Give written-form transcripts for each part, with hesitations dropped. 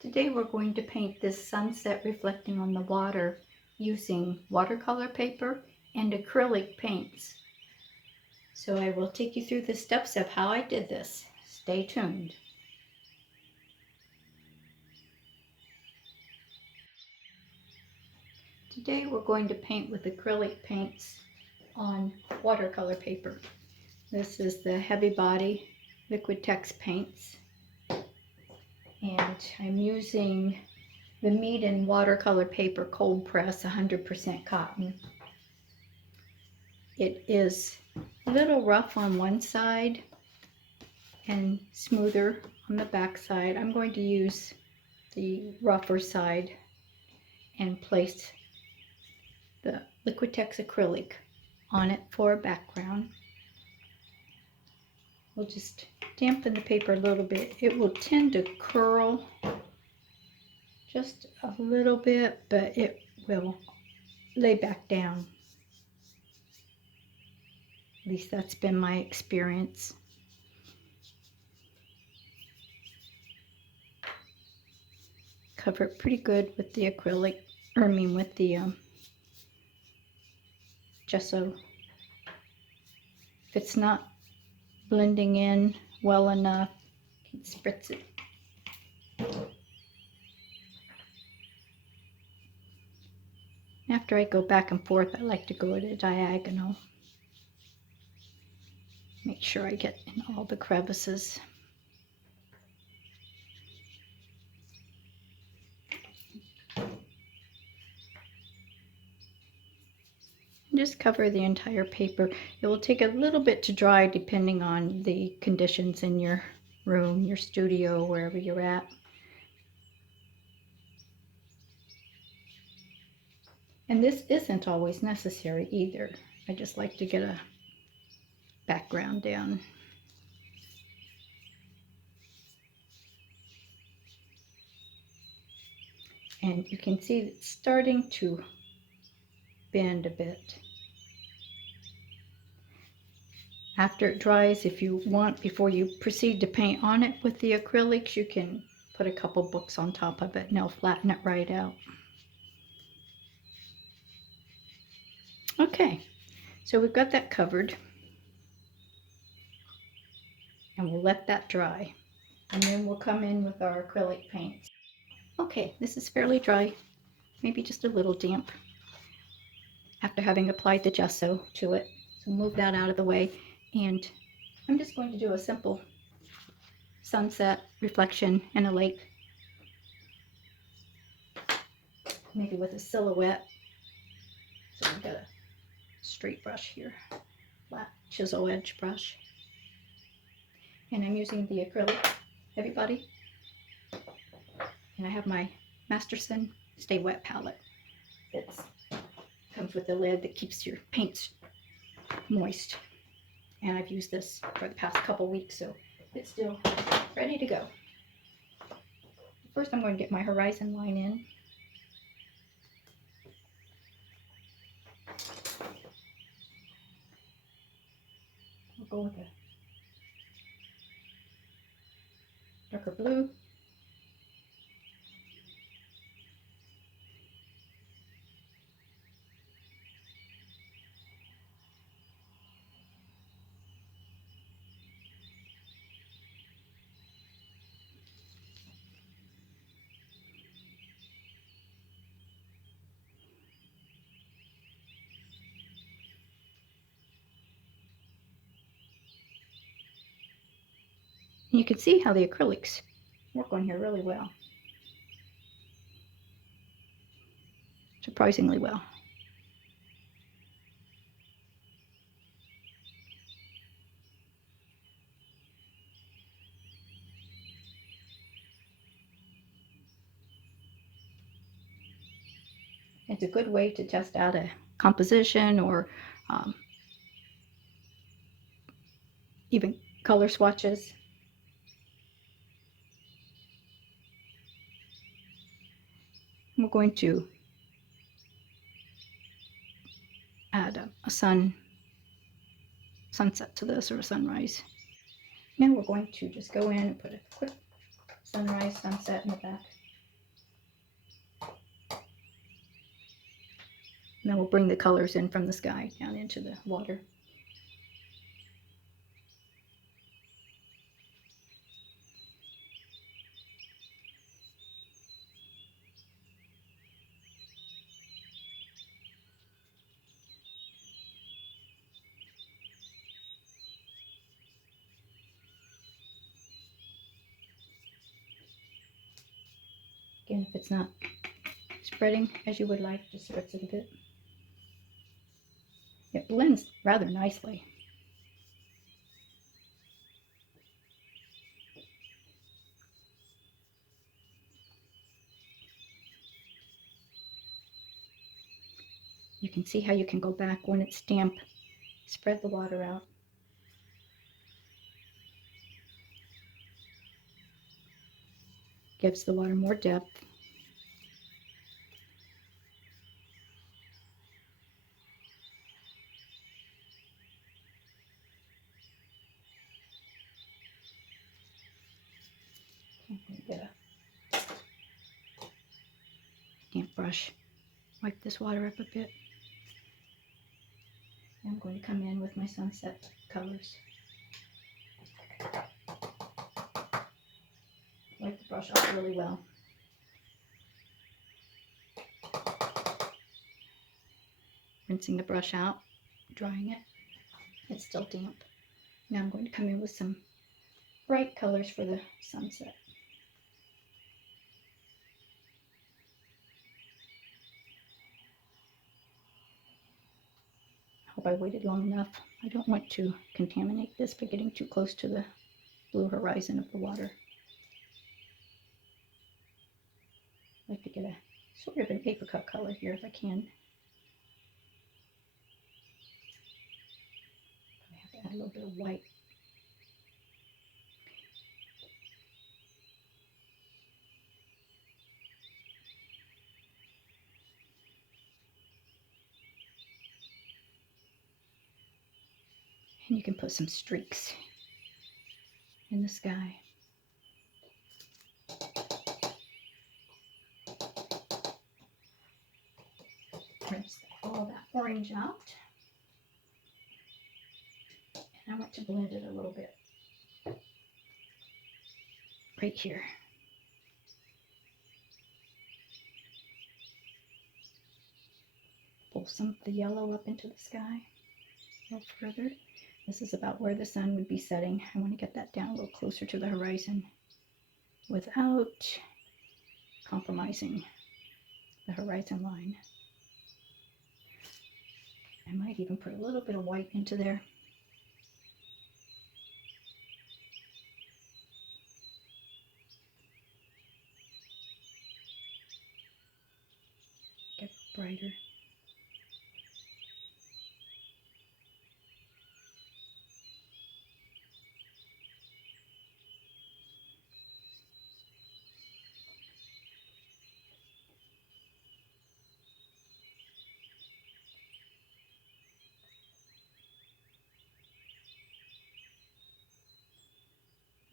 Today we're going to paint this sunset reflecting on the water using watercolor paper and acrylic paints. So I will take you through the steps of how I did this. Stay tuned. Today we're going to paint with acrylic paints on watercolor paper. This is the Heavy Body Liquitex paints, and I'm using the Meeden watercolor paper cold press 100% cotton. It is a little rough on one side and smoother on the back side. I'm going to use the rougher side and place the Liquitex acrylic on it for a background. We'll just dampen the paper a little bit. It will tend to curl just a little bit, but it will lay back down. At least that's been my experience. Cover it pretty good with the acrylic, with the gesso. If it's not blending in well enough, you can spritz it. After I go back and forth, I like to go at a diagonal. Make sure I get in all the crevices. Just cover the entire paper. It will take a little bit to dry depending on the conditions in your room, your studio, wherever you're at. And this isn't always necessary either. I just like to get a background down. And you can see it's starting to bend a bit. After it dries, if you want, before you proceed to paint on it with the acrylics, you can put a couple books on top of it and they'll flatten it right out. Okay, so we've got that covered, and we'll let that dry, and then we'll come in with our acrylic paints. Okay, this is fairly dry, maybe just a little damp after having applied the gesso to it. So move that out of the way, and I'm just going to do a simple sunset reflection in a lake, maybe with a silhouette. So I've got a straight brush here, flat chisel edge brush, and I'm using the acrylic Heavy Body, and I have my Masterson Stay Wet palette. It comes with a lid that keeps your paints moist, and I've used this for the past couple weeks, so it's still ready to go. First, I'm going to get my horizon line in. We'll go with a darker blue. You can see how the acrylics work on here really well. Surprisingly well. It's a good way to test out a composition or even color swatches. We're going to add a sunset to this, or a sunrise. Now we're going to just go in and put a quick sunrise, sunset in the back. we'll bring the colors in from the sky down into the water. Again, if it's not spreading as you would like, just spritz it a bit. It blends rather nicely. You can see how you can go back when it's damp, spread the water out. Gives the water more depth. Get a damp brush, wipe this water up a bit. I'm going to come in with my sunset colors. Wipe the brush off really well. Rinsing the brush out, drying it. It's still damp. Now I'm going to come in with some bright colors for the sunset. I hope I waited long enough. I don't want to contaminate this by getting too close to the blue horizon of the water. I like to get a sort of an apricot color here if I can. I have to add a little bit of white. And you can put some streaks in the sky. Rinse all that orange out. And I want to blend it a little bit. Right here. Pull some of the yellow up into the sky a little further. This is about where the sun would be setting. I want to get that down a little closer to the horizon without compromising the horizon line. I might even put a little bit of white into there. Get it brighter.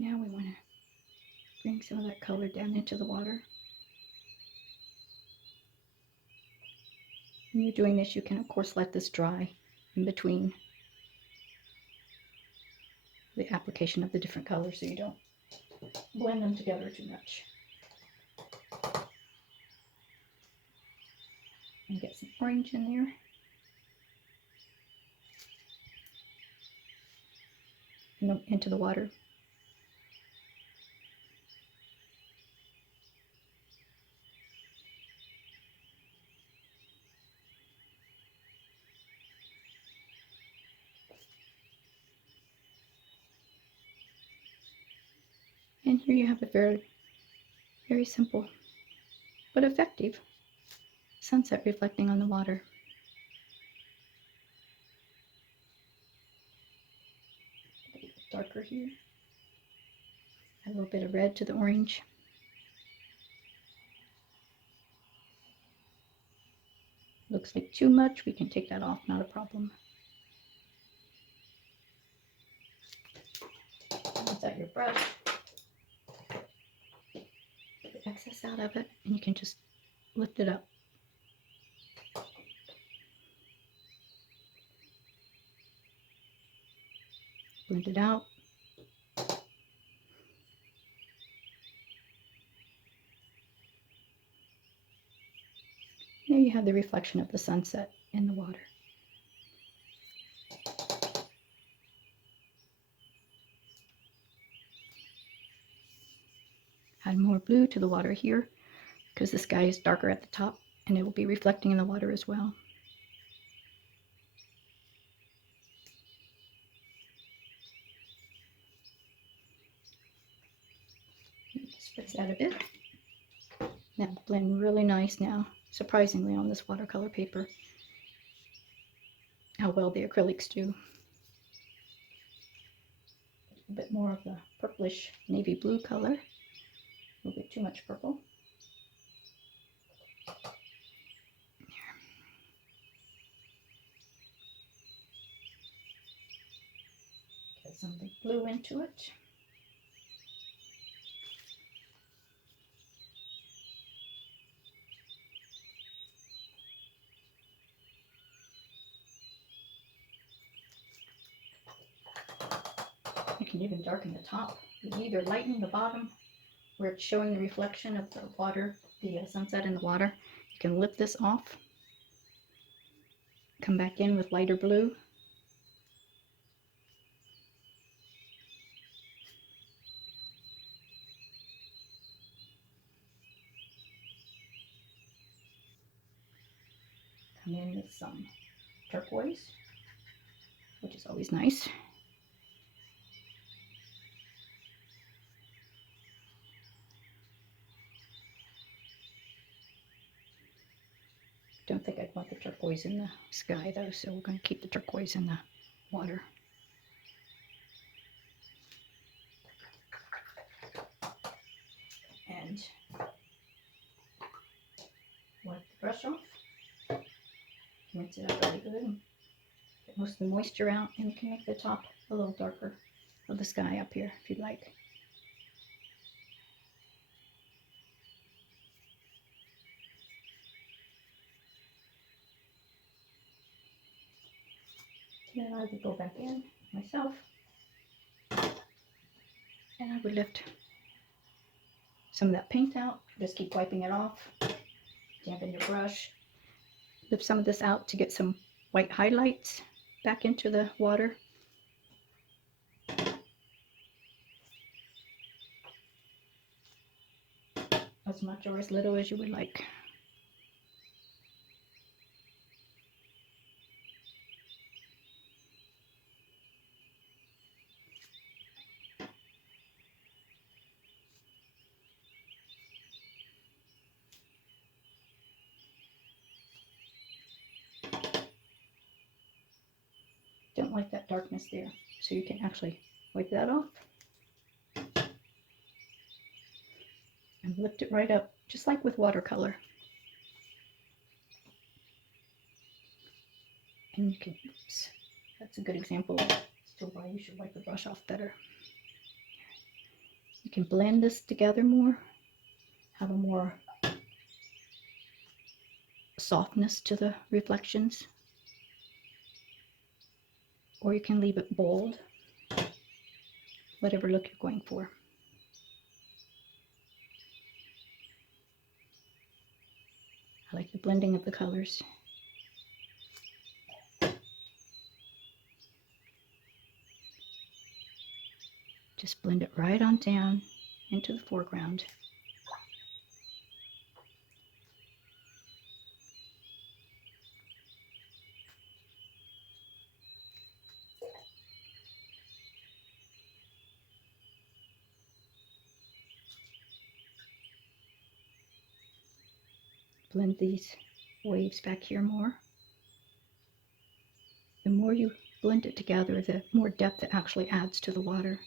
Now we want to bring some of that color down into the water. When you're doing this, you can of course let this dry in between the application of the different colors so you don't blend them together too much. And get some orange in there. Into the water. And here you have a very, very simple but effective sunset reflecting on the water. A little darker here. Add a little bit of red to the orange. Looks like too much, we can take that off, not a problem. Rinse out your brush. Get the excess out of it, and you can just lift it up. blend it out. There you have the reflection of the sunset in the water. Add more blue to the water here because the sky is darker at the top and it will be reflecting in the water as well. Spritz that a bit. That will blend really nice now, surprisingly, on this watercolor paper. How well the acrylics do. A bit more of the purplish navy blue color. A little bit too much purple. Get some big blue into it. You can even darken the top. You can either lighten the bottom where it's showing the reflection of the water, the sunset in the water. You can lift this off, come back in with lighter blue. Come in with some turquoise, which is always nice. Don't think I'd want the turquoise in the sky though, so we're going to keep the turquoise in the water. And wipe the brush off. Rinse it out really good and get most of the moisture out, and you can make the top a little darker of the sky up here if you'd like. Then I would go back in myself and I would lift some of that paint out. Just keep wiping it off. Dampen your brush. Lift some of this out to get some white highlights back into the water. As much or as little as you would like. Don't like that darkness there, so you can actually wipe that off and lift it right up, just like with watercolor. And you can, oops, that's a good example as to why you should wipe the brush off better. You can blend this together more, have a more softness to the reflections. Or you can leave it bold, whatever look you're going for. I like the blending of the colors. Just blend it right on down into the foreground. Blend these waves back here more. The more you blend it together, the more depth it actually adds to the water.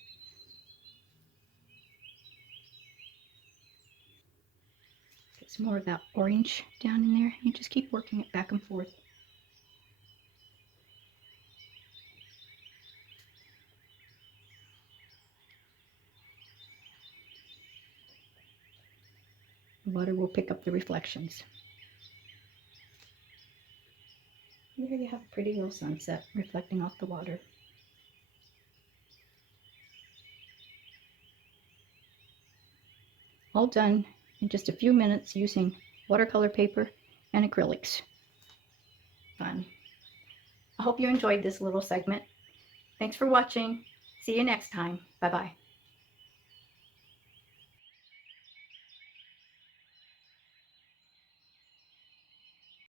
It's more of that orange down in there. You just keep working it back and forth. The water will pick up the reflections. There you have a pretty little sunset reflecting off the water. all done in just a few minutes using watercolor paper and acrylics. Fun. I hope you enjoyed this little segment. Thanks for watching. See you next time. Bye-bye.